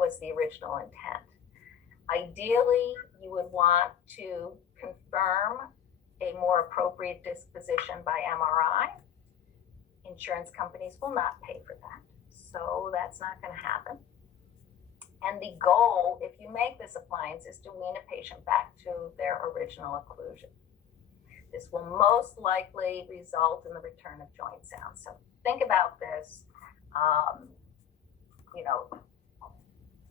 was the original intent. Ideally, you would want to confirm a more appropriate disc position by MRI. Insurance companies will not pay for that, so that's not going to happen. And the goal, if you make this appliance, is to wean a patient back to their original occlusion. This will most likely result in the return of joint sound. So think about this.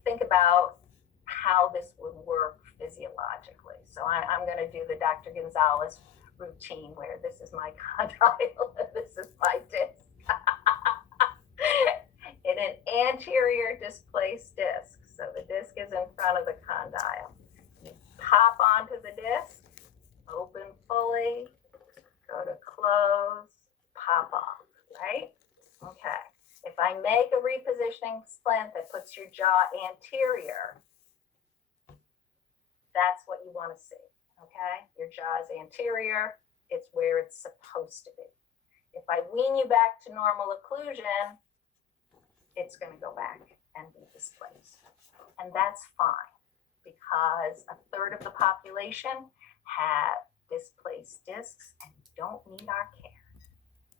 Think about how this would work physiologically. So I'm going to do the Dr. Gonzalez routine where this is my condyle and this is my disc. In an anterior displaced disc, so the disc is in front of the condyle. You pop onto the disc, open fully, go to close, pop off, right? Okay. If I make a repositioning splint that puts your jaw anterior, that's what you want to see, okay? Your jaw is anterior, it's where it's supposed to be. If I wean you back to normal occlusion, it's going to go back and be displaced. And that's fine, because a third of the population have displaced discs and don't need our care.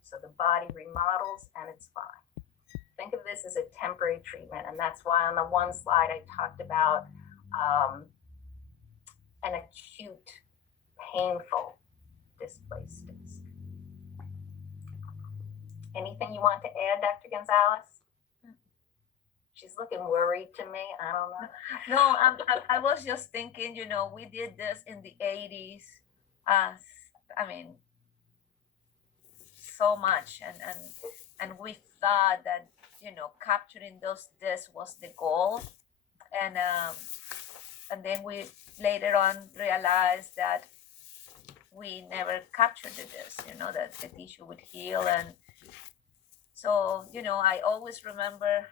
So the body remodels and it's fine. Think of this as a temporary treatment, and that's why on the one slide I talked about an acute, painful displaced disc. Anything you want to add, Dr. Gonzalez? She's looking worried to me. I don't know. No, I was just thinking, we did this in the 80s. So much. And we thought that, capturing those discs was the goal. And then we later on realized that we never captured the disc, that the tissue would heal. And so, I always remember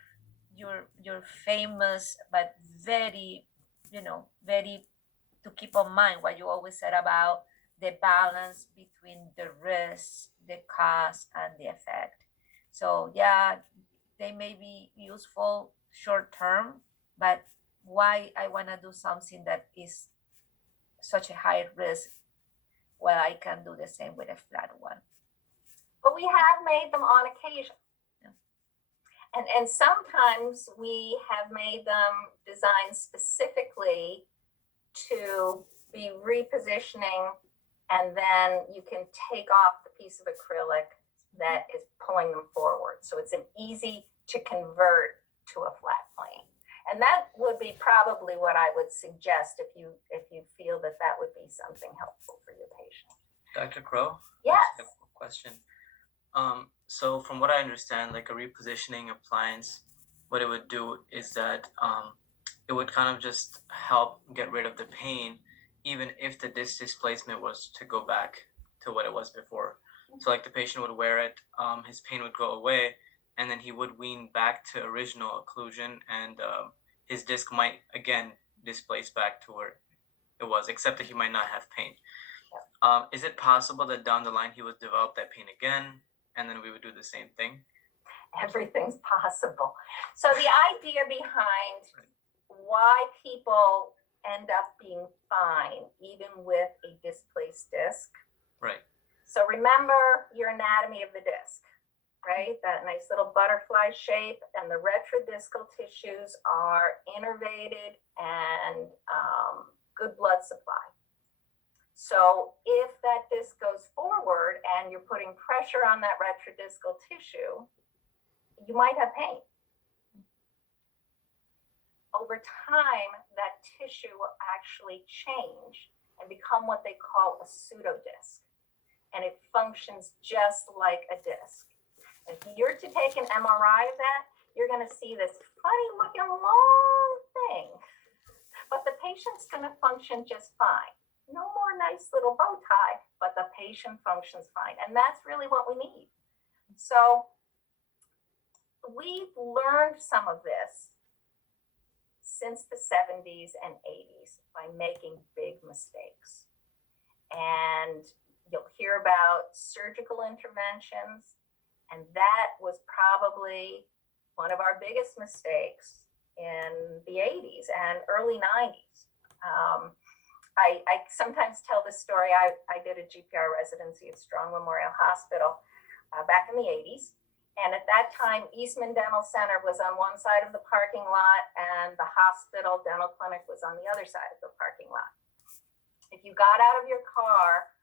your famous, but very, very to keep in mind what you always said about the balance between the risk, the cost, and the effect. So yeah, they may be useful short term, but why I want to do something that is such a high risk, well, I can do the same with a flat one. But we have made them on occasion. And sometimes we have made them designed specifically to be repositioning, and then you can take off the piece of acrylic that is pulling them forward. So it's an easy to convert to a flat plane. And that would be probably what I would suggest if you feel that would be something helpful for your patient. Dr. Crow? Yes. I have a question. So from what I understand, like a repositioning appliance, what it would do is that it would kind of just help get rid of the pain, even if the disc displacement was to go back to what it was before. So like the patient would wear it, his pain would go away, and then he would wean back to original occlusion, and his disc might again displace back to where it was, except that he might not have pain. Is it possible that down the line he would develop that pain again, and then we would do the same thing? Everything's possible. So the idea behind why people end up being fine, even with a displaced disc. Right. So remember your anatomy of the disc, right? That nice little butterfly shape, and the retrodiscal tissues are innervated and good blood supply. So if that disc goes forward and you're putting pressure on that retrodiscal tissue, you might have pain. Over time, that tissue will actually change and become what they call a pseudodisc. And it functions just like a disc. If you're to take an MRI of that, you're going to see this funny looking long thing. But the patient's going to function just fine. No more nice little bow tie, but the patient functions fine. And that's really what we need. So we've learned some of this since the 70s and 80s by making big mistakes. And you'll hear about surgical interventions, and that was probably one of our biggest mistakes in the 80s and early 90s. I sometimes tell this story. I did a GPR residency at Strong Memorial Hospital back in the 80s. And at that time, Eastman Dental Center was on one side of the parking lot and the hospital dental clinic was on the other side of the parking lot. If you got out of your car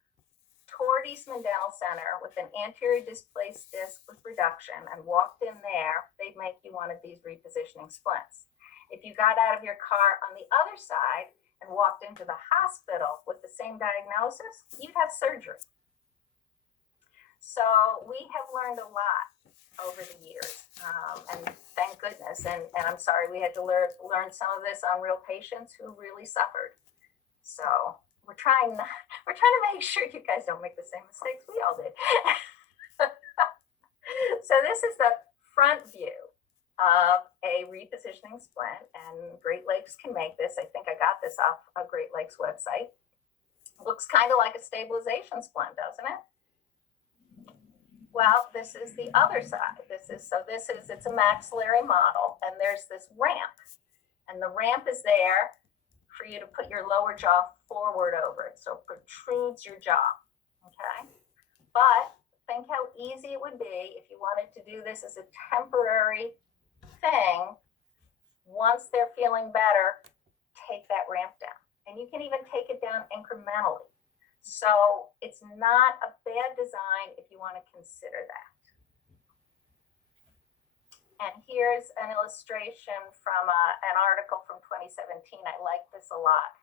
toward Eastman Dental Center with an anterior displaced disc with reduction and walked in there, they'd make you one of these repositioning splints. If you got out of your car on the other side and walked into the hospital with the same diagnosis, you'd have surgery. So we have learned a lot over the years, and thank goodness. And I'm sorry we had to learn some of this on real patients who really suffered. So we're trying to make sure you guys don't make the same mistakes we all did. So this is the front view of a repositioning splint, and Great Lakes can make this. I think I got this off a Great Lakes website. Looks kind of like a stabilization splint, doesn't it? Well, this is the other side. It's a maxillary model, and there's this ramp, and the ramp is there for you to put your lower jaw forward over it, so it protrudes your jaw, okay? But think how easy it would be if you wanted to do this as a temporary thing. Once they're feeling better, take that ramp down, and you can even take it down incrementally. So it's not a bad design if you want to consider that. And here's an illustration from an article from 2017. I like this a lot.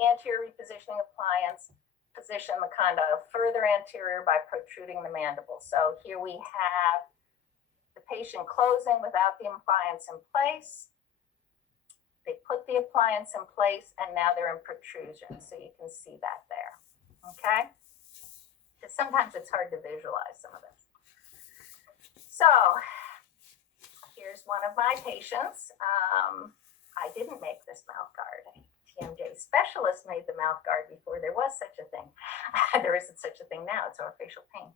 Anterior repositioning appliance, position the condyle further anterior by protruding the mandible. So here we have the patient closing without the appliance in place. They put the appliance in place and now they're in protrusion. So you can see that there, okay? Because sometimes it's hard to visualize some of this. So here's one of my patients. I didn't make this mouth guard. TMJ specialist made the mouth guard before there was such a thing. There isn't such a thing now, it's orofacial pain.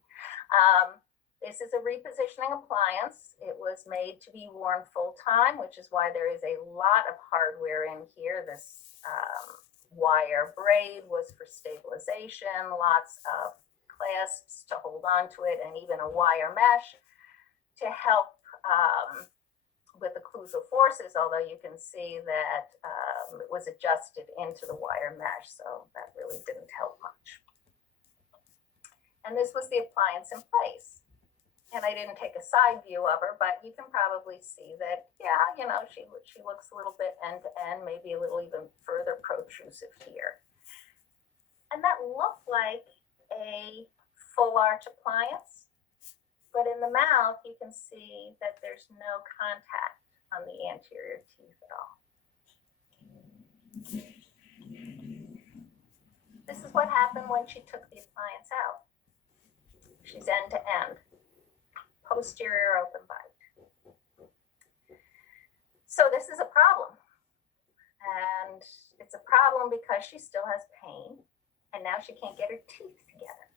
This is a repositioning appliance. It was made to be worn full time, which is why there is a lot of hardware in here. This wire braid was for stabilization, lots of clasps to hold on to it, and even a wire mesh to help with occlusal forces, although you can see that it was adjusted into the wire mesh, so that really didn't help much. And this was the appliance in place. And I didn't take a side view of her, but you can probably see that, yeah, you know, she looks a little bit end to end, maybe a little even further protrusive here. And that looked like a full arch appliance, but in the mouth, you can see that there's no contact on the anterior teeth at all. This is what happened when she took the appliance out. She's end to end. Posterior open bite. So this is a problem. And it's a problem because she still has pain and now she can't get her teeth together.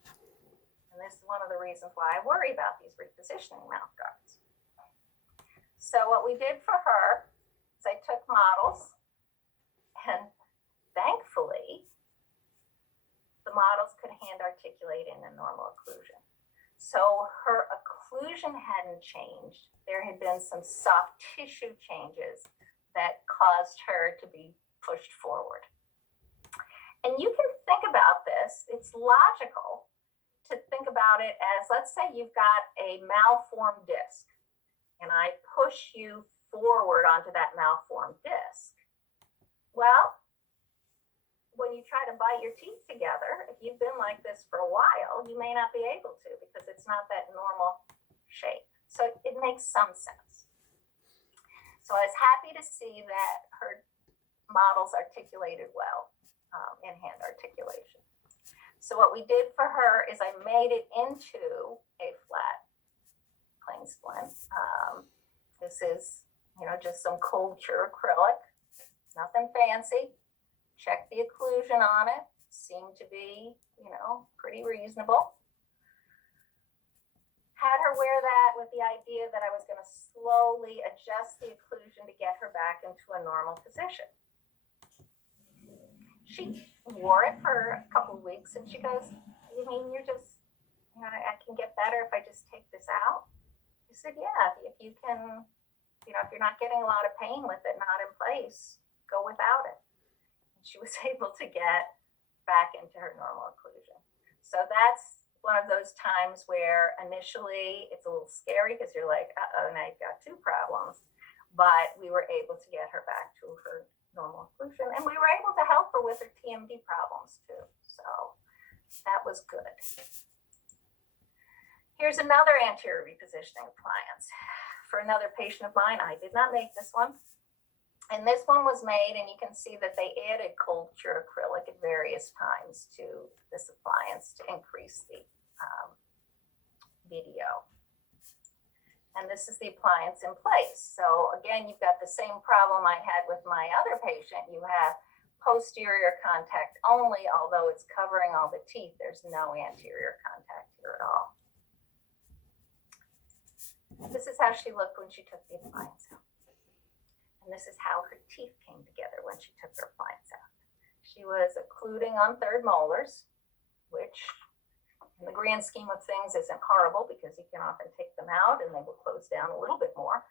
And this is one of the reasons why I worry about these repositioning mouth guards. So what we did for her is I took models, and thankfully the models could hand articulate in a normal occlusion. So her occlusion hadn't changed. There had been some soft tissue changes that caused her to be pushed forward. And you can think about this. It's logical to think about it as, let's say you've got a malformed disc, and I push you forward onto that malformed disc. Well, when you try to bite your teeth together, if you've been like this for a while, you may not be able to because it's not that normal shape. So it makes some sense. So I was happy to see that her models articulated well in hand articulation. So what we did for her is I made it into a flat plain splint. This is, just some cold cure acrylic, nothing fancy. Check the occlusion on it, seemed to be, pretty reasonable. Had her wear that with the idea that I was going to slowly adjust the occlusion to get her back into a normal position. She wore it for a couple of weeks and she goes, "You mean you're just, I can get better if I just take this out?" I said, "Yeah, if you can, if you're not getting a lot of pain with it not in place, go without it." And she was able to get back into her normal occlusion. So that's one of those times where initially it's a little scary because you're like, uh-oh, now you've got two problems. But we were able to get her back to her normal occlusion. And we were able to help her with her TMD problems too. So that was good. Here's another anterior repositioning appliance for another patient of mine. I did not make this one. And this one was made, and you can see that they added Culture acrylic at various times to this appliance to increase the video. And this is the appliance in place. So again, you've got the same problem I had with my other patient. You have posterior contact only, although it's covering all the teeth. There's no anterior contact here at all. This is how she looked when she took the appliance out. And this is how her teeth came together when she took her appliance out. She was occluding on third molars, which in the grand scheme of things isn't horrible because you can often take them out and they will close down a little bit more.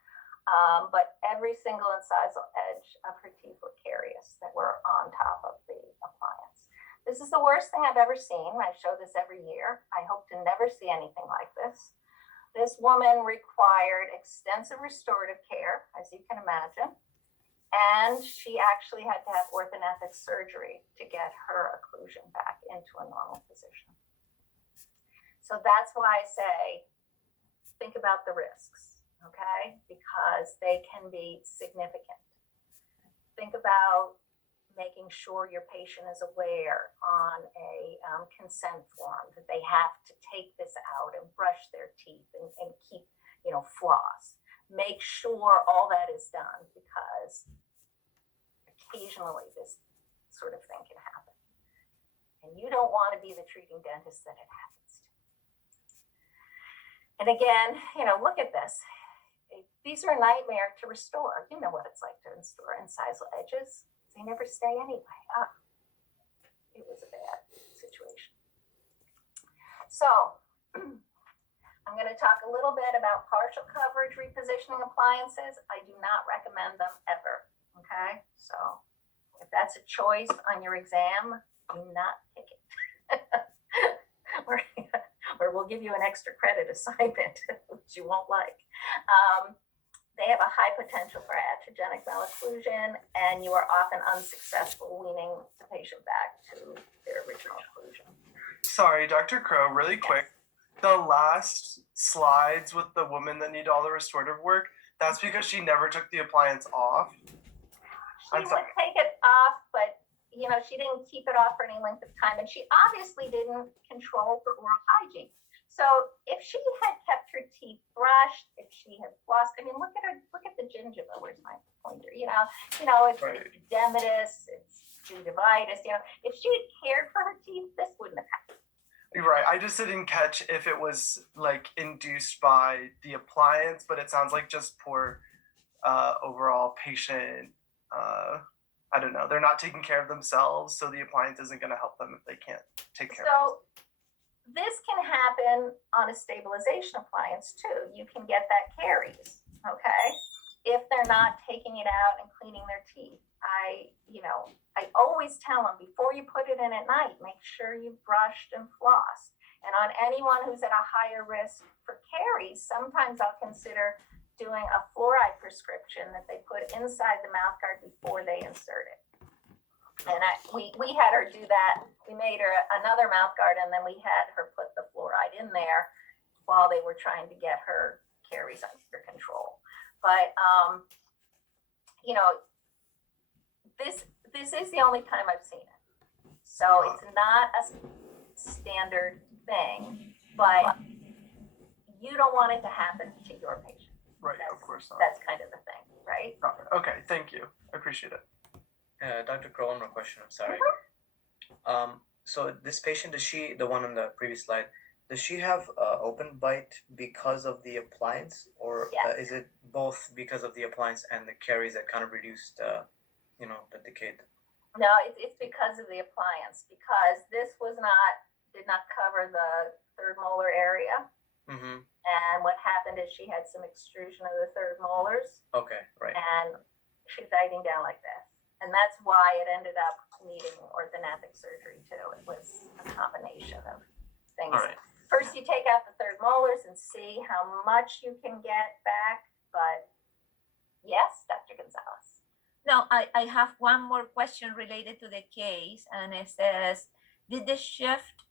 But every single incisal edge of her teeth were carious that were on top of the appliance. This is the worst thing I've ever seen. I show this every year. I hope to never see anything like this. This woman required extensive restorative care, as you can imagine. And she actually had to have orthodontic surgery to get her occlusion back into a normal position. So that's why I say, think about the risks, okay? Because they can be significant. Think about making sure your patient is aware on a consent form that they have to take this out and brush their teeth and keep, floss. Make sure all that is done because occasionally this sort of thing can happen. And you don't want to be the treating dentist that it happens to. And again, look at this. These are a nightmare to restore. You know what it's like to restore incisal edges. They never stay anyway. It was a bad situation. So I'm going to talk a little bit about partial coverage repositioning appliances. I do not recommend them ever. Okay, so if that's a choice on your exam, do not pick it. or we'll give you an extra credit assignment, which you won't like. They have a high potential for iatrogenic malocclusion, and you are often unsuccessful weaning the patient back to their original occlusion. Sorry, Dr. Crow, really quick. The last slides with the woman that needed all the restorative work, that's because she never took the appliance off. She would take it off, but she didn't keep it off for any length of time, and she obviously didn't control her oral hygiene. So if she had kept her teeth brushed, if she had flossed, look at the gingiva. Where's my pointer? It's Right. epidermis, it's gingivitis. If she had cared for her teeth, this wouldn't have happened. Right, I just didn't catch if it was induced by the appliance, but it sounds like just poor overall patient. I don't know. They're not taking care of themselves, so the appliance isn't going to help them if they can't take care of themselves. So this can happen on a stabilization appliance too. You can get that caries, okay? If they're not taking it out and cleaning their teeth. I always tell them before you put it in at night, make sure you've brushed and flossed. And on anyone who's at a higher risk for caries, sometimes I'll consider doing a fluoride prescription that they put inside the mouth guard before they insert it. And we had her do that. We made her another mouth guard, and then we had her put the fluoride in there while they were trying to get her caries under control. But this is the only time I've seen it. So it's not a standard thing, but you don't want it to happen to your patient. Right, of course not. That's kind of the thing, right? Okay, thank you. I appreciate it. Dr. Crow, one more question. I'm sorry. So this patient, the one on the previous slide, does she have open bite because of the appliance, or Yes. is it both because of the appliance and the caries that kind of reduced, the decayed? No, it's because of the appliance, because this did not cover the third molar area. Mm-hmm. And what happened is she had some extrusion of the third molars, Okay, right. and she's biting down like this. And that's why it ended up needing orthodontic surgery too. It was a combination of things. All right. First, you take out the third molars and see how much you can get back. But yes, Dr. Gonzalez. No, I have one more question related to the case, and it says, did the shift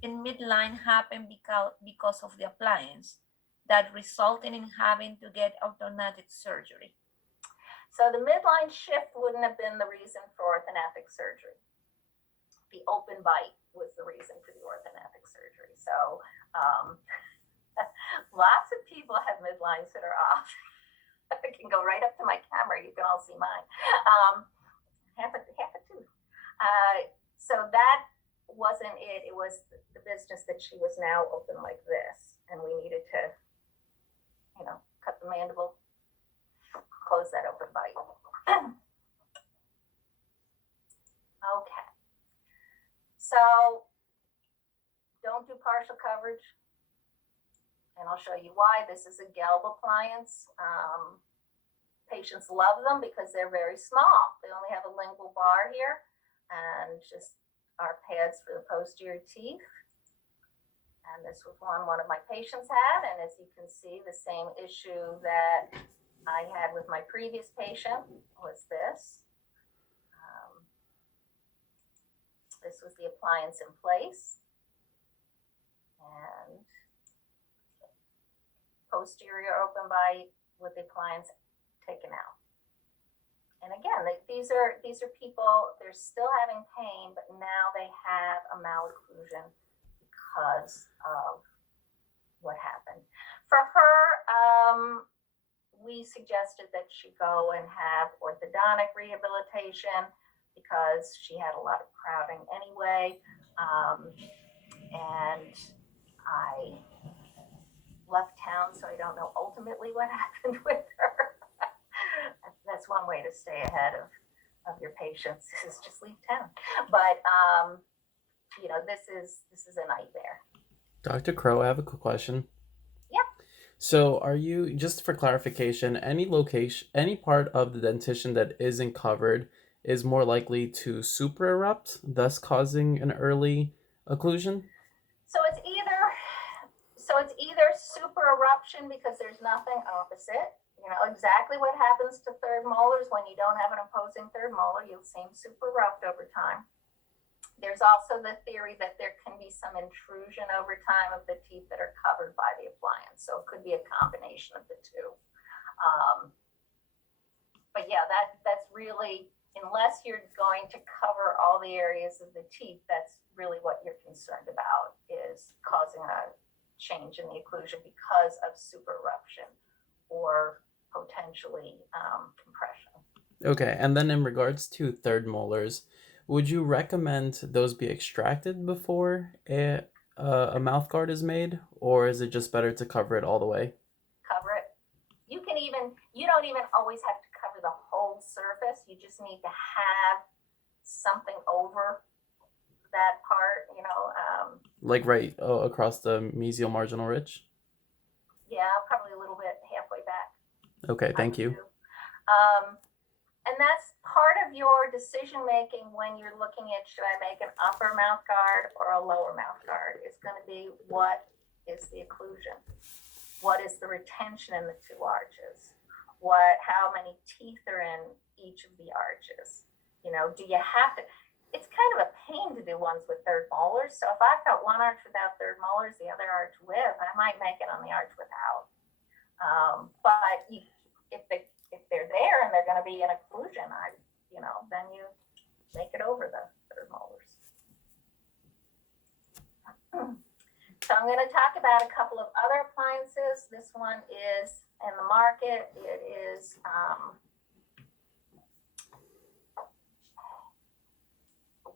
in midline happen because of the appliance that resulted in having to get orthodontic surgery? So the midline shift wouldn't have been the reason for orthodontic surgery. The open bite was the reason for the orthodontic surgery. So lots of people have midlines that are off. I can go right up to my camera. You can all see mine. Half a tooth. So that wasn't it. It was the business that she was now open like this, and we needed to, cut the mandible, close that open bite. Okay. So don't do partial coverage. And I'll show you why. This is a Gelb appliance. Patients love them because they're very small. They only have a lingual bar here and just our pads for the posterior teeth. And this was one of my patients had. And as you can see, the same issue that I had with my previous patient was this. This was the appliance in place. And posterior open bite with the appliance taken out. And again, these are people, they're still having pain, but now they have a malocclusion because of what happened. For her, we suggested that she go and have orthodontic rehabilitation because she had a lot of crowding anyway. And I left town, so I don't know ultimately what happened with her. That's one way to stay ahead of your patients, is just leave town. But this is a nightmare. Dr. Crow, I have a quick question. Yeah. So are you, just for clarification, any part of the dentition that isn't covered is more likely to super erupt, thus causing an early occlusion? So it's either super eruption because there's nothing opposite. Exactly what happens to third molars when you don't have an opposing third molar. You'll see them super erupt over time. There's also the theory that there can be some intrusion over time of the teeth that are covered by the appliance. So it could be a combination of the two. But yeah, that's really, unless you're going to cover all the areas of the teeth, that's really what you're concerned about, is causing a change in the occlusion because of super eruption or potentially compression. Okay, and then in regards to third molars, would you recommend those be extracted before a mouth guard is made, or is it just better to cover it all the way? Cover it. You don't even always have to cover the whole surface. You just need to have something over that part, Like right across the mesial marginal ridge? Yeah, probably a little bit halfway back. Okay, thank you. And that's part of your decision making when you're looking at, should I make an upper mouth guard or a lower mouth guard? It's going to be, what is the occlusion? What is the retention in the two arches? How many teeth are in each of the arches? Do you have to? It's kind of a pain to do ones with third molars. So if I've got one arch without third molars, the other arch with, I might make it on the arch without. But if they're there and they're going to be in occlusion, then you make it over the third molars. So I'm going to talk about a couple of other appliances. This one is in the market. It is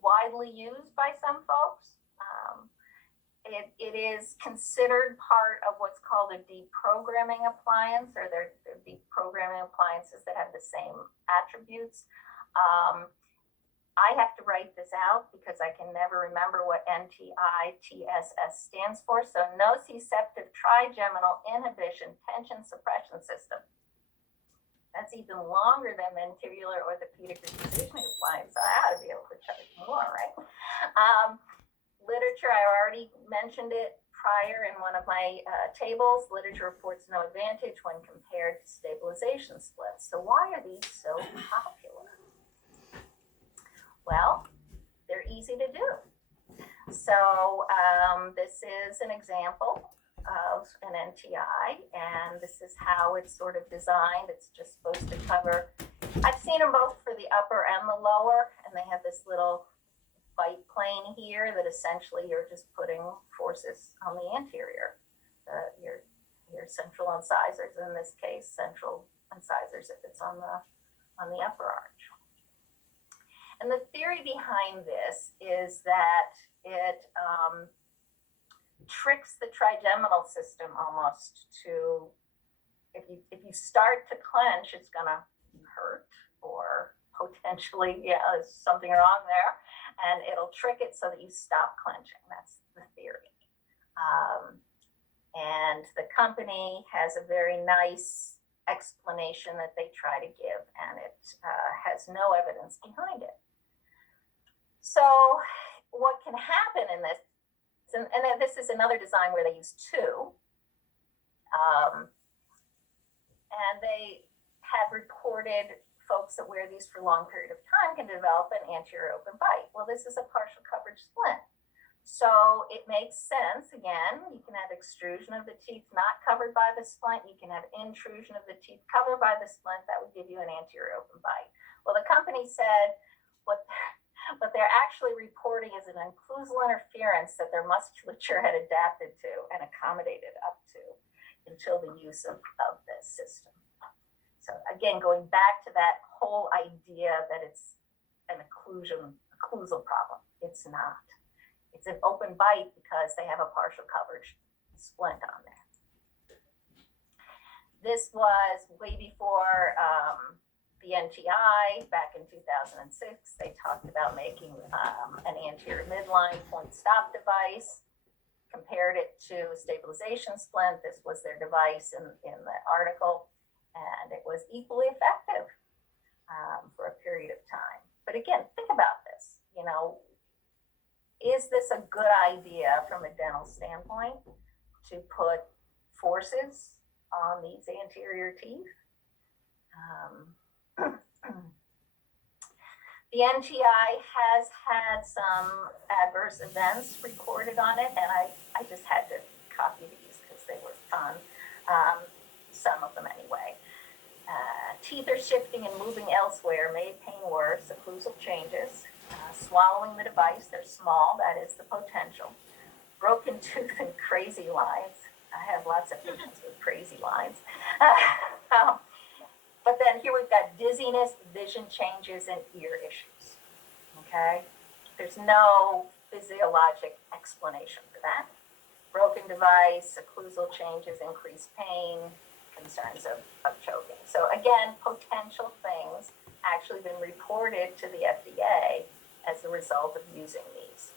widely used by some folks. it is considered part of what's called a deprogramming appliance, or they're deprogramming appliances that have the same attributes. I have to write this out because I can never remember what NTI-TSS stands for. So nociceptive trigeminal inhibition tension suppression system. That's even longer than mandibular orthopedic repositioning appliance. So I ought to be able to charge more, right? Literature, I already mentioned it prior in one of my tables. Literature reports no advantage when compared to stabilization splits. So why are these so popular? Well, they're easy to do. So this is an example of an NTI, and this is how it's sort of designed. It's just supposed to cover, I've seen them both for the upper and the lower, and they have this little bite plane here that essentially you're just putting forces on the anterior, your central incisors, in this case, central incisors if it's on the upper arch. And the theory behind this is that it tricks the trigeminal system almost to, if you start to clench, it's gonna hurt, or potentially, there's something wrong there, and it'll trick it so that you stop clenching. That's the theory. And the company has a very nice explanation that they try to give, and it has no evidence behind it. So what can happen in this, and this is another design where they use two, and they have reported folks that wear these for a long period of time can develop an anterior open bite. Well, this is a partial coverage splint. So it makes sense, again, you can have extrusion of the teeth not covered by the splint, you can have intrusion of the teeth covered by the splint, that would give you an anterior open bite. Well, the company said what they're actually reporting is an occlusal interference that their musculature had adapted to and accommodated up to until the use of this system. So again, going back to that whole idea that it's an occlusal problem, it's not. It's an open bite because they have a partial coverage splint on there. This was way before the NTI. Back in 2006, they talked about making an anterior midline point stop device, compared it to a stabilization splint. This was their device in the article, and it was equally effective for a period of time. But again, think about this, is this a good idea from a dental standpoint to put forces on these anterior teeth? The NTI has had some adverse events recorded on it, and I just had to copy these because they were fun, some of them anyway. Teeth are shifting and moving elsewhere, made pain worse, occlusal changes. Swallowing the device, they're small, that is the potential. Broken tooth and crazy lines. I have lots of patients with crazy lines. But then here we've got dizziness, vision changes, and ear issues. Okay? There's no physiologic explanation for that. Broken device, occlusal changes, increased pain, concerns of choking. So again, potential things actually been reported to the FDA as a result of using these.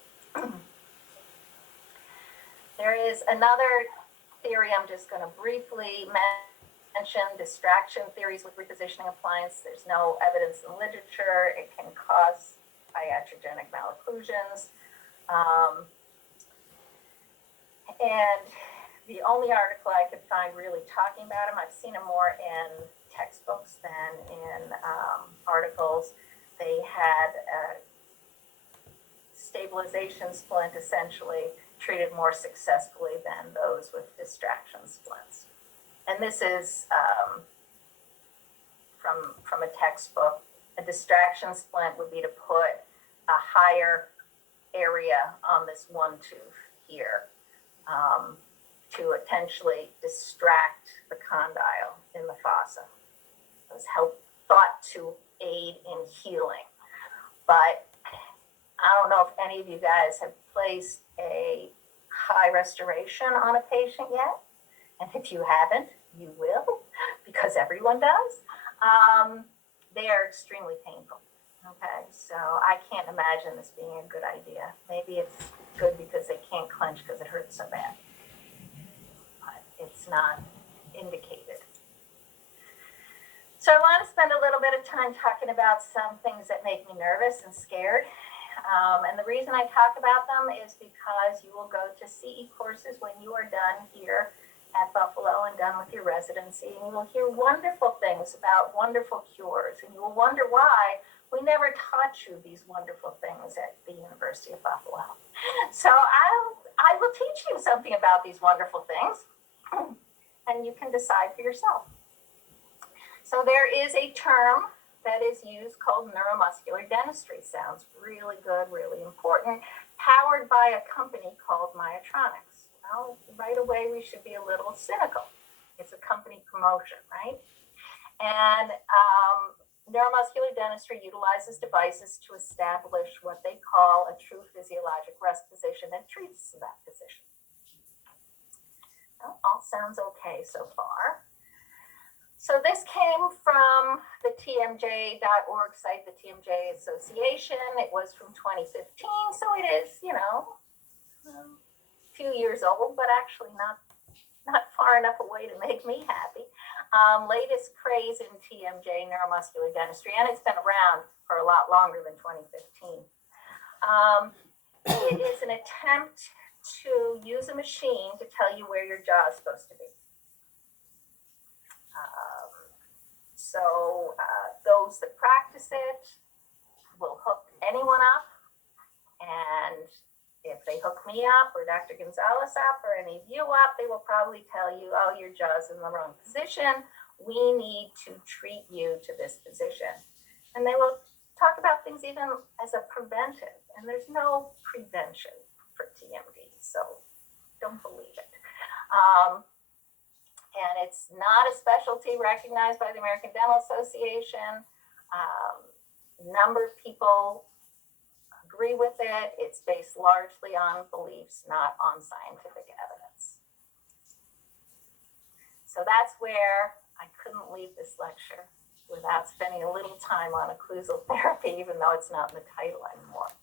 There is another theory I'm just going to briefly mention, distraction theories with repositioning appliance. There's no evidence in literature. It can cause iatrogenic malocclusions. And the only article I could find really talking about them, I've seen them more in textbooks than in articles. They had a stabilization splint essentially treated more successfully than those with distraction splints. And this is from a textbook. A distraction splint would be to put a higher area on this one tooth here to potentially distract the condyle in the fossa. It was thought to aid in healing. But I don't know if any of you guys have placed a high restoration on a patient yet, and if you haven't, you will, because everyone does, they are extremely painful. Okay, so I can't imagine this being a good idea. Maybe it's good because they can't clench because it hurts so bad, but it's not indicated. So I want to spend a little bit of time talking about some things that make me nervous and scared. And the reason I talk about them is because you will go to CE courses when you are done here at Buffalo and done with your residency, and you will hear wonderful things about wonderful cures, and you will wonder why we never taught you these wonderful things at the University of Buffalo. So I will teach you something about these wonderful things, and you can decide for yourself. So there is a term that is used called neuromuscular dentistry. Sounds really good, really important, powered by a company called Myotronics. Well, right away we should be a little cynical. It's a company promotion, right? And neuromuscular dentistry utilizes devices to establish what they call a true physiologic rest position and treats that position. Well, all sounds okay so far. So this came from the TMJ.org site, the TMJ Association. It was from 2015, so it is, a few years old, but actually not far enough away to make me happy. Latest craze in TMJ neuromuscular dentistry, and it's been around for a lot longer than 2015. It is an attempt to use a machine to tell you where your jaw is supposed to be. So those that practice it will hook anyone up, and if they hook me up or Dr. Gonzalez up or any of you up, they will probably tell you, oh, your jaw's in the wrong position. We need to treat you to this position. And they will talk about things even as a preventive, and there's no prevention for TMD, so don't believe it. And it's not a specialty recognized by the American Dental Association. Number of people agree with it. It's based largely on beliefs, not on scientific evidence. So that's where I couldn't leave this lecture without spending a little time on occlusal therapy, even though it's not in the title anymore.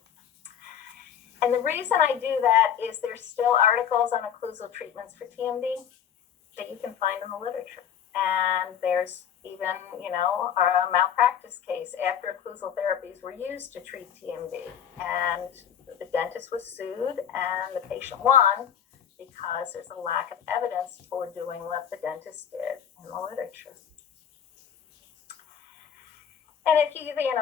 And the reason I do that is there's still articles on occlusal treatments for TMD that you can find in the literature. And there's even, a malpractice case after occlusal therapies were used to treat TMD. And the dentist was sued and the patient won because there's a lack of evidence for doing what the dentist did in the literature. And if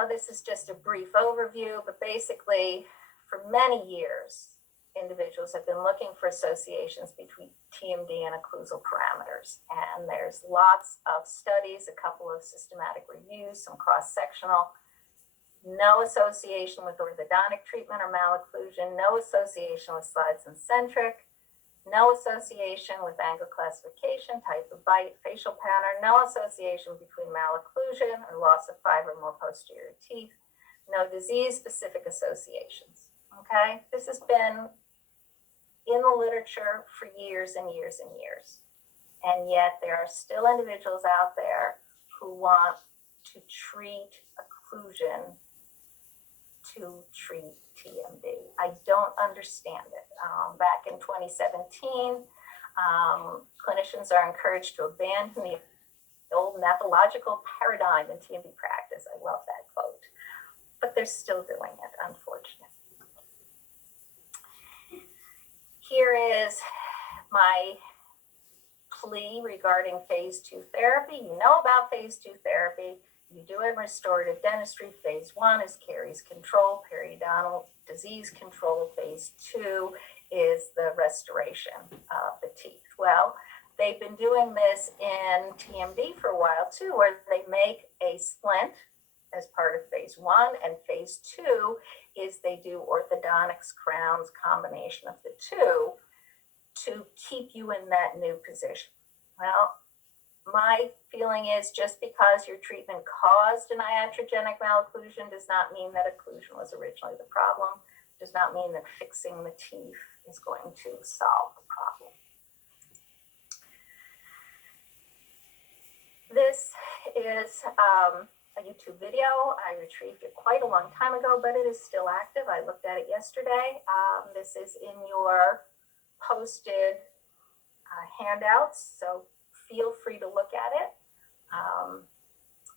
this is just a brief overview, but basically for many years, individuals have been looking for associations between TMD and occlusal parameters. And there's lots of studies, a couple of systematic reviews, some cross-sectional. No association with orthodontic treatment or malocclusion, no association with slides and centric, no association with angle classification, type of bite, facial pattern, no association between malocclusion or loss of 5 or more posterior teeth, no disease-specific associations. Okay, this has been in the literature for years and years and years. And yet there are still individuals out there who want to treat occlusion to treat TMD. I don't understand it. Back in 2017, clinicians are encouraged to abandon the old methodological paradigm in TMD practice. I love that quote. But they're still doing it, unfortunately. Here is my plea regarding phase 2 therapy. You know about phase 2 therapy. You do it in restorative dentistry. Phase 1 is caries control, periodontal disease control. Phase 2 is the restoration of the teeth. Well, they've been doing this in TMD for a while too, where they make a splint as part of phase 1, and phase 2 is they do orthodontics, crowns, combination of the two to keep you in that new position. Well, my feeling is just because your treatment caused an iatrogenic malocclusion does not mean that occlusion was originally the problem, does not mean that fixing the teeth is going to solve the problem. This is a YouTube video. I retrieved it quite a long time ago, but it is still active. I looked at it yesterday. This is in your posted handouts, so feel free to look at it.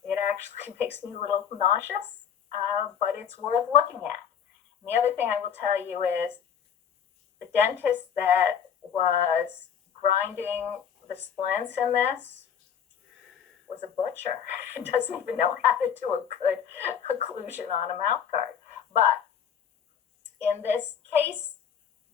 It actually makes me a little nauseous, but it's worth looking at. And the other thing I will tell you is the dentist that was grinding the splints in this was a butcher. Doesn't even know how to do a good occlusion on a mouth guard. But in this case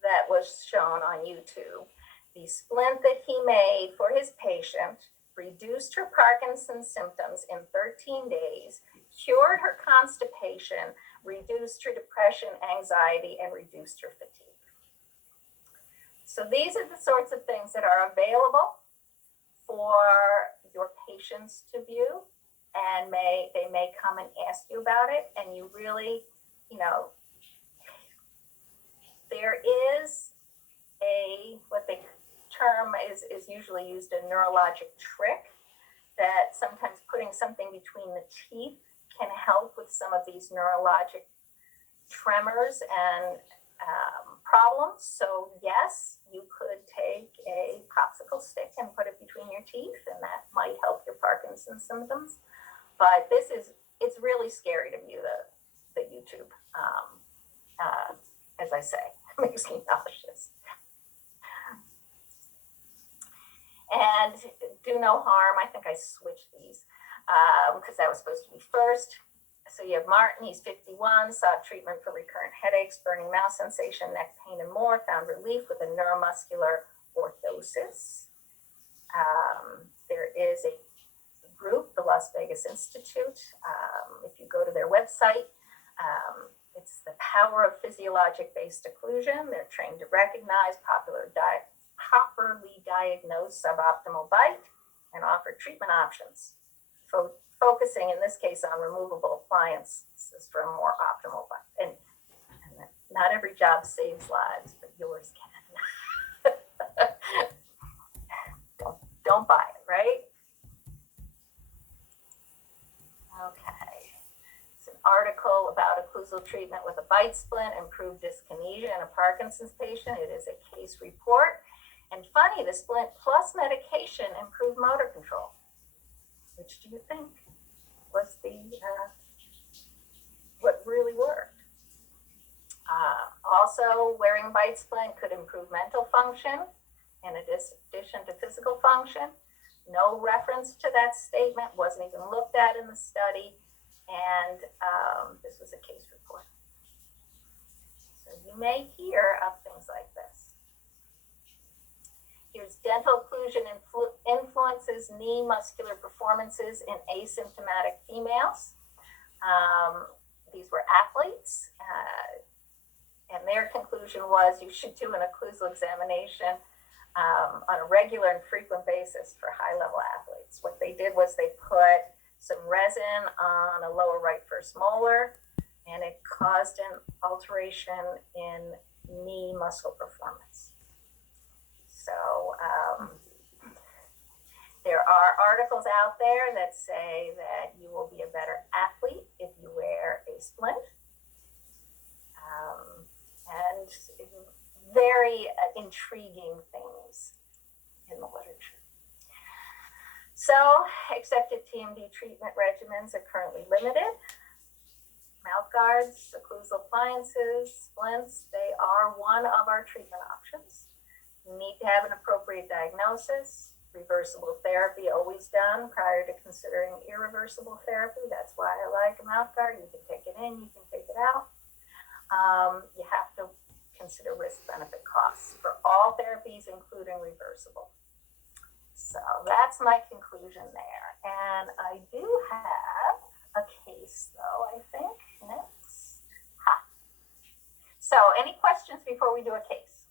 that was shown on YouTube, the splint that he made for his patient reduced her Parkinson's symptoms in 13 days, cured her constipation, reduced her depression, anxiety, and reduced her fatigue. So these are the sorts of things that are available for your patients to view, and they may come and ask you about it, and you really, there is what they term is usually used, a neurologic trick, that sometimes putting something between the teeth can help with some of these neurologic tremors and problems. So yes, you could take a popsicle stick and put it between your teeth, and that might help your Parkinson's symptoms. But it's really scary to view the YouTube. As I say, it makes me nauseous. And do no harm. I think I switched these because that was supposed to be first. So you have Martin, he's 51, sought treatment for recurrent headaches, burning mouth sensation, neck pain, and more, found relief with a neuromuscular orthosis. There is a group, the Las Vegas Institute. If you go to their website, it's the power of physiologic-based occlusion. They're trained to recognize properly diagnosed suboptimal bite and offer treatment options, focusing in this case on removable appliances for a more optimal bite. And not every job saves lives, but yours can. don't buy it, right? Okay. It's an article about occlusal treatment with a bite splint, improved dyskinesia in a Parkinson's patient. It is a case report. And funny, the splint plus medication improved motor control. Which do you think was what really worked? Also, wearing bite splint could improve mental function in addition to physical function. No reference to that statement, wasn't even looked at in the study, and this was a case report. So you may hear of things like this. Here's dental occlusion influences knee muscular performances in asymptomatic females. These were athletes, and their conclusion was you should do an occlusal examination on a regular and frequent basis for high-level athletes. What they did was they put some resin on a lower right first molar, and it caused an alteration in knee muscle performance. So there are articles out there that say that you will be a better athlete if you wear a splint. And very intriguing things in the literature. So accepted TMD treatment regimens are currently limited. Mouth guards, occlusal appliances, splints, they are one of our treatment options. You need to have an appropriate diagnosis. Reversible therapy always done prior to considering irreversible therapy. That's why I like a mouth guard. You can take it in, you can take it out. You have to consider risk-benefit costs for all therapies, including reversible. So that's my conclusion there. And I do have a case, though, I think, next. So any questions before we do a case?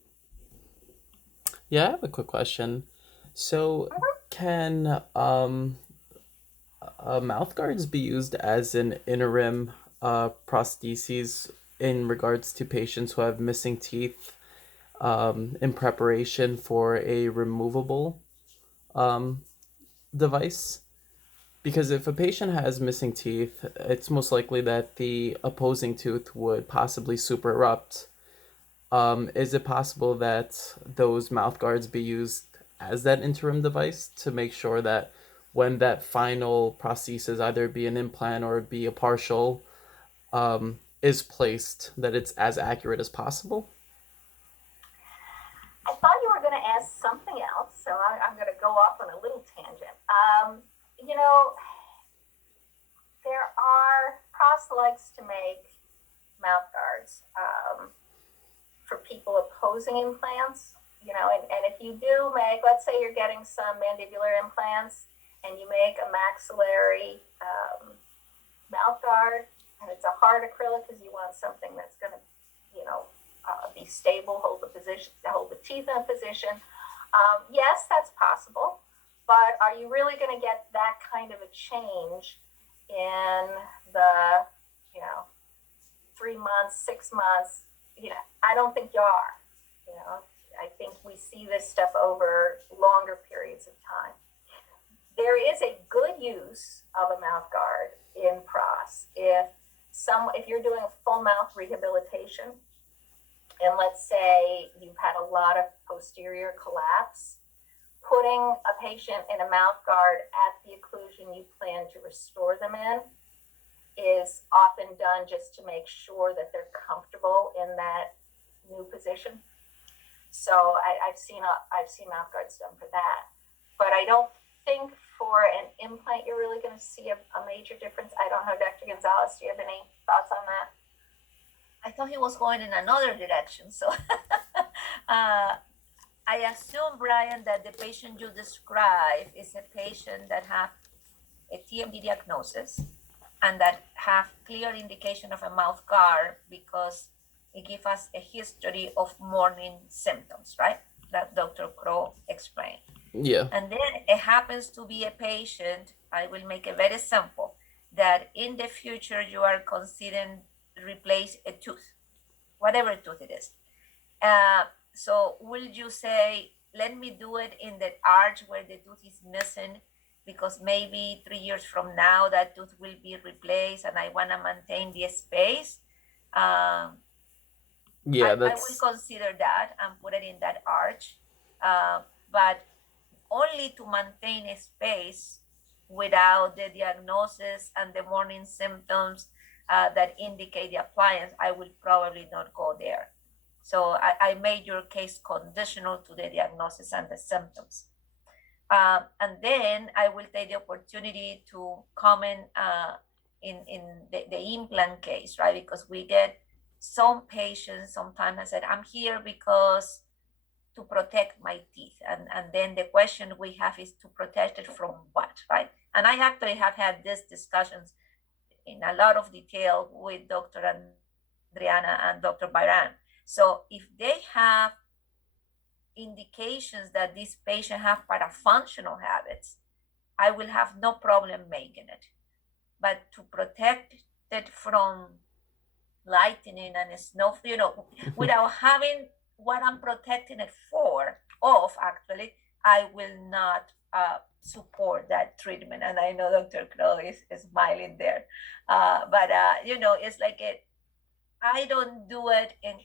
Yeah, I have a quick question. So, can mouth guards be used as an interim prostheses in regards to patients who have missing teeth in preparation for a removable um, device. Because if a patient has missing teeth, it's most likely that the opposing tooth would possibly super erupt. Is it possible that those mouth guards be used as that interim device to make sure that when that final prosthesis, either be an implant or be a partial, is placed, that it's as accurate as possible? I thought you were going to ask something else, so I'm going to go off on a little tangent. You know, there are proselytes to make mouth guards for people opposing implants. You know, and if you do make, let's say you're getting some mandibular implants and you make a maxillary mouth guard, and it's a hard acrylic because you want something that's going to, you know, be stable, hold the position, hold the teeth in a position. Yes, that's possible, but are you really going to get that kind of a change in the, you know, 3 months, 6 months? You know, I don't think you are. You know, I think we see this stuff over longer periods of time. There is a good use of a mouth guard in pros if you're doing a full mouth rehabilitation, and let's say you've had a lot of posterior collapse, putting a patient in a mouth guard at the occlusion you plan to restore them in is often done just to make sure that they're comfortable in that new position. So I've seen mouth guards done for that, but I don't think for an implant you're really going to see a major difference. I don't know, Dr. Gonzalez, do you have any thoughts on that? I thought he was going in another direction. So I assume, Brian, that the patient you describe is a patient that have a TMD diagnosis and that have clear indication of a mouth guard because it gives us a history of morning symptoms, right? That Dr. Crow explained. Yeah. And then it happens to be a patient, I will make it very simple, that in the future you are considering replace a tooth, whatever tooth it is. So will you say, let me do it in the arch where the tooth is missing because maybe 3 years from now that tooth will be replaced and I want to maintain the space? Yeah, I that's will consider that and put it in that arch, but only to maintain a space without the diagnosis and the morning symptoms that indicate the appliance. I will probably not go there. So I made your case conditional to the diagnosis and the symptoms. And then I will take the opportunity to comment in the implant case, right? Because we get some patients sometimes I said, I'm here because to protect my teeth. And then the question we have is to protect it from what, right? And I actually have had these discussions in a lot of detail with Dr. Adriana and Dr. Byran. So if they have indications that this patient have parafunctional habits, I will have no problem making it. But to protect it from lightning and snow, you know, without having what I'm protecting it of actually, I will not support that treatment. And I know Dr. Crow is smiling there. But you know, it's like I don't do it in